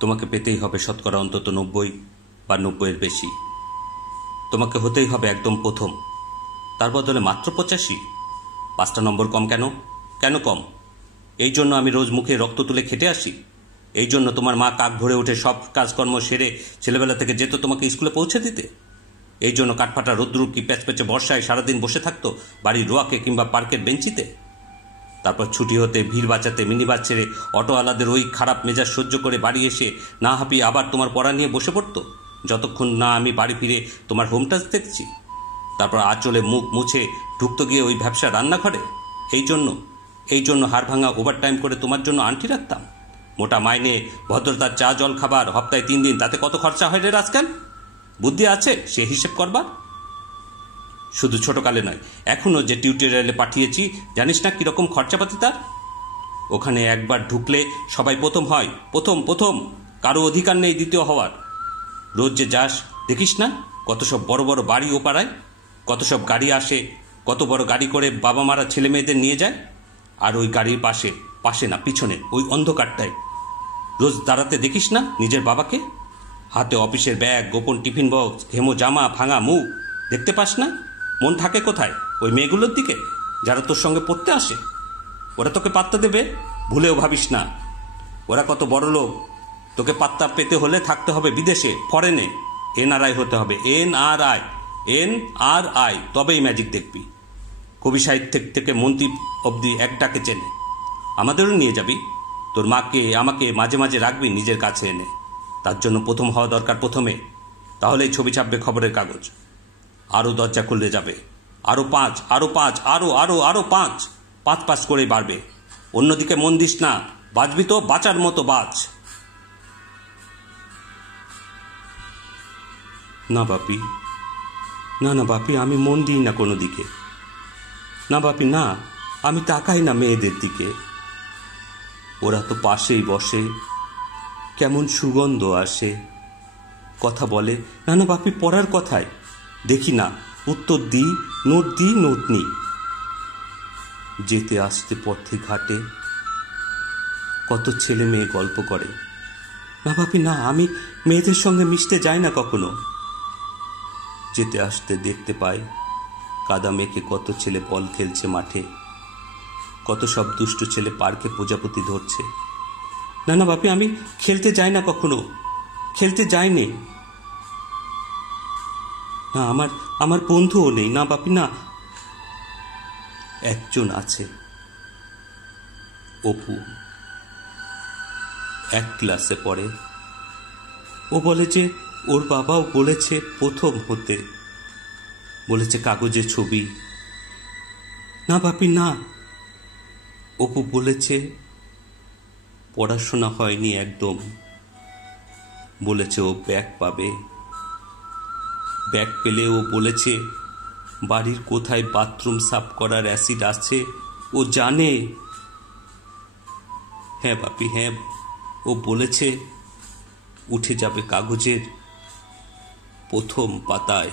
তোমাকে পেতেই হবে শতকরা অন্তত 90 বা 90-এর বেশি। তোমাকে হতেই হবে একদম প্রথম, তার বদলে মাত্র 85। 5টা নম্বর কম কেন? কেন কম? এই জন্য আমি রোজ মুখে রক্ত তুলে খেটে আসি? এই জন্য তোমার মা কাক ভরে উঠে সব কাজকর্ম সেরে ছেলেবেলা থেকে যেত তোমাকে স্কুলে পৌঁছে দিতে? এই জন্য কাঠফাটা রোদ্রুর কি প্যাচপ্যাচে বর্ষায় সারাদিন বসে থাকতো বাড়ির রোয়াকে কিংবা পার্কের বেঞ্চিতে? তারপর ছুটি হতে ভিড় বাঁচাতে মিনিবাস ছেড়ে অটোওয়ালাদের ওই খারাপ মেজাজ সহ্য করে বাড়ি এসে না হাঁপিয়ে আবার তোমার পড়া নিয়ে বসে পড়তো, যতক্ষণ না আমি বাড়ি ফিরে তোমার হোম টাচ দেখছি। তারপর আঁচলে মুখ মুছে ঢুকতো গিয়ে ওই ব্যবসা রান্নাঘরে। এই জন্য হাড় ভাঙা ওভারটাইম করে তোমার জন্য আন্টি রাখতাম। মোটা মাইনে, ভদ্রতার চা জল খাবার, সপ্তাহে 3 দিন, তাতে কত খরচা হয় রে রাজকাল? বুদ্ধি আছে সে হিসেব করবার? শুধু ছোটকালে নয়, এখনো যে টিউটোরিয়ালে পাঠিয়েছি জানিস না কিরকম খরচাপাতি তার? ওখানে একবার ঢুকলে সবাই প্রথম হয়, প্রথম, কারো অধিকার নেই দ্বিতীয় হওয়ার। রোজ যে যাস দেখিস না কত সব বড় বড় বাড়ি ও পাড়ায়, কত সব গাড়ি আসে, কত বড় গাড়ি করে বাবা মারা ছেলে মেয়েদের নিয়ে যায়। আর ওই গাড়ির পাশে না পিছনে ওই অন্ধকারটায় রোজ দাঁড়াতে দেখিস না নিজের বাবাকে? হাতে অফিসের ব্যাগ, গোপন টিফিন বক্স, ঘেমো জামা, ভাঙা মুখ, দেখতে পাস না? মন থাকে কোথায়? ওই মেয়েগুলোর দিকে যারা তোর সঙ্গে পড়তে আসে। ওরা তোকে পাত্তা দেবে? ভুলেও ভাবিস না। ওরা কত বড় লোক। তোকে পাত্তা পেতে হলে থাকতে হবে বিদেশে, ফরেনে। NRI হতে হবে, NRI, তবেই ম্যাজিক দেখবি। কবি সাহিত্য থেকে মন্ত্রী অবধি এক ডাকে চেনে। আমাদেরও নিয়ে যাবি, তোর মাকে আমাকে মাঝে মাঝে রাখবি নিজের কাছে এনে। তার জন্য প্রথম হওয়া দরকার প্রথমে, তাহলেই ছবি ছাপবে খবরের কাগজ। আরও দরজা খুললে যাবে, আরও 5, আরও 5 করেই বাড়বে। অন্যদিকে মন দিস না, বাঁচবি তো বাঁচার মতো বাঁচ। না বাপি, না বাপি, আমি মন দিই না কোনো দিকে। না বাপি না, আমি তাকাই না মেয়েদের দিকে। ওরা তো পাশেই বসে, কেমন সুগন্ধ আসে, কথা বলে। না বাপি, পড়ার কথায় দেখি না, উত্তর দিই, নোট নিই। যেতে আসতে পথে ঘাটে কত ছেলে মেয়ে গল্প করে। না বাপি না, আমি মেয়েদের সঙ্গে মিশতে যাই না কখনো। যেতে আসতে দেখতে পাই কাদা মেখে কত ছেলে বল খেলছে মাঠে, কত সব দুষ্ট ছেলে পার্কে প্রজাপতি ধরছে। না বাপি, আমি খেলতে যাই না কখনো, খেলতে যাইনি। না, আমার বন্ধুও নেই। না বাপি না, একজন আছে, অপু, 1 ক্লাসে পড়ে। ও বলে যে ওর বাবাও বলেছে প্রথম হতে, বলেছে কাগজে ছবি। না বাপি না, অপু বলেছে পড়াশোনা হয়নি একদম, বলেছে ও ব্যাগ পাবে। ব্যাগ পেলে ও বলেছে বাড়ির কোথায় বাথরুম সাফ করার অ্যাসিড আছে ও জানে। হ্যাঁ বাপি হ্যাঁ, ও বলেছে উঠে যাবে কাগজের প্রথম পাতায়।